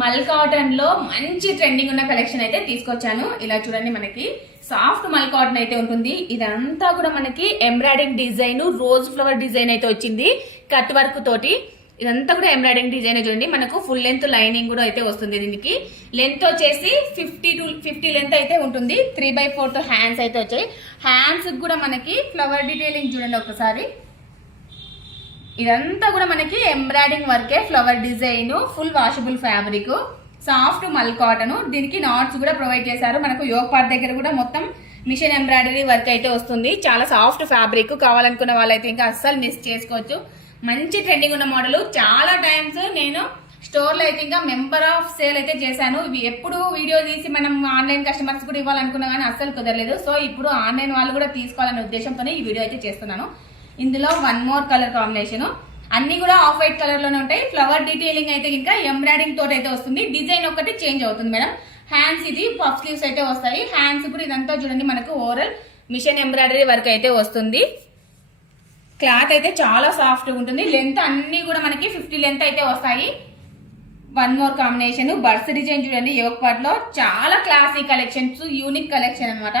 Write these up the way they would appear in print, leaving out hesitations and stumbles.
మల్ కాటన్ లో మంచి ట్రెండింగ్ ఉన్న కలెక్షన్ అయితే తీసుకొచ్చాను. ఇలా చూడండి, మనకి సాఫ్ట్ మల్ కాటన్ అయితే ఉంటుంది. ఇదంతా కూడా మనకి embroidering design, rose flower design అయితే వచ్చింది కట్ వర్క్ తోటి. ఇదంతా కూడా ఎంబ్రాయిడింగ్ డిజైన్ చూడండి. మనకు ఫుల్ లెంత్ లైనింగ్ కూడా అయితే వస్తుంది. దీనికి లెంత్ వచ్చేసి 50 లెంత్ అయితే ఉంటుంది. 3/4 హ్యాండ్స్ అయితే వచ్చాయి. హ్యాండ్స్ కూడా మనకి ఫ్లవర్ డీటెయిలింగ్ చూడండి ఒకసారి. ఇదంతా కూడా మనకి ఎంబ్రాయిడింగ్ వర్కే, flower design, full washable fabric, soft మల్ కాటన్. దీనికి నాట్స్ కూడా ప్రొవైడ్ చేశారు. మనకు యోగ్ పార్ట్ దగ్గర కూడా మొత్తం మిషన్ ఎంబ్రాయిడరీ వర్క్ అయితే వస్తుంది. చాలా సాఫ్ట్ ఫ్యాబ్రిక్. కావాలనుకున్న వాళ్ళైతే ఇంకా అస్సలు మిస్ చేసుకోవచ్చు. మంచి ట్రెండింగ్ ఉన్న మోడల్. చాలా టైమ్స్ నేను స్టోర్ లో అయితే ఇంకా మెంబర్ ఆఫ్ సేల్ అయితే చేశాను. ఇవి ఎప్పుడు వీడియో తీసి మనం ఆన్లైన్ కస్టమర్స్ కూడా ఇవ్వాలనుకున్నా కానీ అస్సలు కుదరలేదు. సో ఇప్పుడు ఆన్లైన్ వాళ్ళు కూడా తీసుకోవాలనే ఉద్దేశంతోనే ఈ వీడియో అయితే చేస్తున్నాను. ఇందులో 1 మోర్ కలర్ కాంబినేషన్. అన్ని కూడా ఆఫ్ వైట్ కలర్ లోనే ఉంటాయి. ఫ్లవర్ డీటెయిలింగ్ అయితే ఇంకా ఎంబ్రాయిడింగ్ తోటి అయితే వస్తుంది. డిజైన్ ఒకటి చేంజ్ అవుతుంది మేడం. హ్యాండ్స్ ఇది పఫ్ స్లీవ్స్ అయితే వస్తాయి. హ్యాండ్స్ కూడా ఇదంతా చూడండి మనకు ఓవరాల్ మిషన్ ఎంబ్రాయిడరీ వర్క్ అయితే వస్తుంది. క్లాత్ అయితే చాలా సాఫ్ట్ ఉంటుంది. లెంత్ అన్ని కూడా మనకి 50 లెంత్ అయితే వస్తాయి. 1 మోర్ కాంబినేషన్. బర్డ్స్ డిజైన్ చూడండి యోగ్ పార్ట్ లో. చాలా క్లాసీ కలెక్షన్స్, యూనిక్ కలెక్షన్ అనమాట.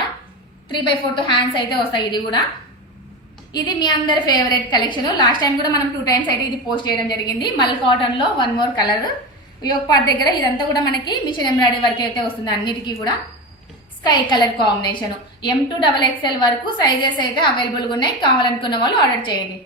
3/4 హ్యాండ్స్ అయితే వస్తాయి. ఇది కూడా ఇది మీ అందరి ఫేవరెట్ కలెక్షన్. లాస్ట్ టైం కూడా మనం 2 టైమ్స్ అయితే ఇది పోస్ట్ చేయడం జరిగింది. మల్ కాటన్ లో 1 మోర్ కలర్. యోగ్ పార్ట్ దగ్గర ఇదంతా కూడా మనకి మిషన్ ఎంబ్రాయిడరీ వర్క్ అయితే వస్తుంది. అన్నిటికీ కూడా sky colour combination. M to XXL వరకు సైజెస్ అయితే అవైలబుల్ గా ఉన్నాయి. కావాలనుకున్న వాళ్ళు ఆర్డర్ చేయండి.